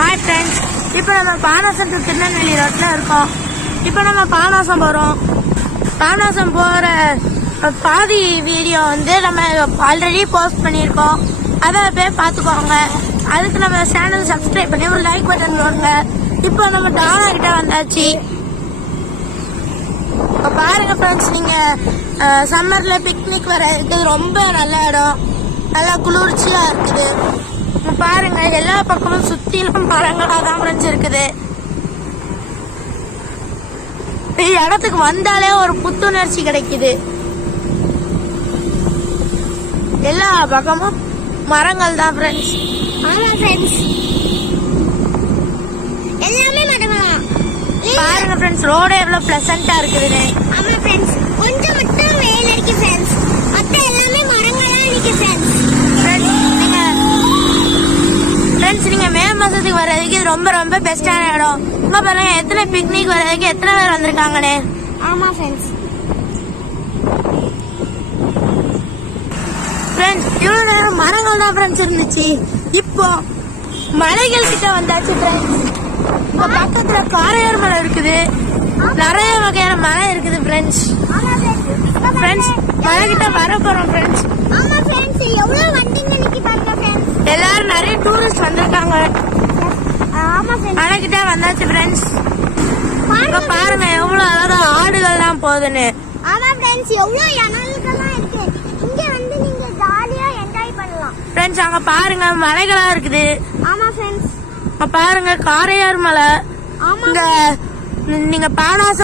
Hi friends, இப்போ நம்ம Papanasam to Tirunelveli ரோட்ல இருக்கோம். இப்போ நம்ம பாபநாசம் போறோம். பாபநாசம் போற பாதி வீடியோ வந்து நம்ம ஆல்ரெடி போஸ்ட் பண்ணியிருக்கோம். அதை போய் பார்த்துக்கோங்க. அதுக்கு நம்ம சேனல் சப்ஸ்கிரைப் பண்ணி ஒரு லைக் பட்டன் போடுங்க. இப்போ நம்ம டானா கிட்ட வந்தாச்சு. பாருங்க ஃப்ரெண்ட்ஸ், நீங்க சம்மர்ல பிக்னிக் வர்றதுக்கு ரொம்ப நல்ல இடம், நல்லா குளிர்ச்சியா இருக்குது. பாருங்க, எல்லா பக்கமும் சுத்திலும் மரங்களா தான் ஃப்ரெண்ட்ஸ் இருக்குது. இடத்துக்கு வந்தாலே ஒரு புத்துணர்ச்சி கிடைக்குது. எல்லா பக்கமும் மரங்கள் தான் ஃப்ரெண்ட்ஸ். ஆமா ஃப்ரெண்ட்ஸ், எல்லாமே மரங்களா. பாருங்க ஃப்ரெண்ட்ஸ், ரோடு எவ்வளவு பிளசண்டா இருக்குதுன்னு. ஆமா ஃப்ரெண்ட்ஸ், கொஞ்சம் மட்டும் வெயில் அடிக்கு ஃப்ரெண்ட்ஸ், மத்த எல்லாமே மரங்களா இருக்கு ஃப்ரெண்ட்ஸ். நீங்க மே மாசத்துக்கு வர்றதுக்கு இது ரொம்ப ரொம்ப பெஸ்டான இடம். இங்க பாருங்க, எத்தனை பிக்னிக் வர்றதுக்கு எத்தனை பேர் வந்திருக்காங்கன்னு. ஆமா ஃப்ரெண்ட்ஸ், இவ்வளவு நேரம் மரங்கள் தான் ஃப்ரெண்ட்ஸ் இருந்துச்சு. இப்போ மலைகள் கிட்ட வந்தாச்சு ஃப்ரெண்ட்ஸ். இப்ப பக்கத்துல காரையார் மலை இருக்குது, நிறைய வகையான மலை இருக்குது ஃப்ரெண்ட்ஸ். மலை கிட்ட வர போறோம் ஃப்ரெண்ட்ஸ். ஆமா ஃப்ரெண்ட்ஸ், எவ்வளவு வண்டிங்க நிக்கி பாருங்க ஃப்ரெண்ட்ஸ். எல்லாரும் நிறைய டூரிஸ்ட் வந்திருக்காங்க. ஆமா ஃப்ரெண்ட்ஸ், மலை கிட்ட வந்தாச்சு ஃப்ரெண்ட்ஸ். இப்ப பாருங்க எவ்வளவு அழகா ஆடுகள்லாம் போகுதுன்னு. ஆமா ஃப்ரெண்ட்ஸ், எவ்வளவு இனங்கள்லாம் இருக்கு. இங்க வந்து நீங்க ஜாலியா என்ஜாய் பண்ணலாம் ஃப்ரெண்ட்ஸ். அங்க பாருங்க மலைகளா இருக்குது. ஆமா ஃப்ரெண்ட்ஸ், பாருங்க காரையார் மலை. ஆமா இங்க நீங்க பாபநாசம்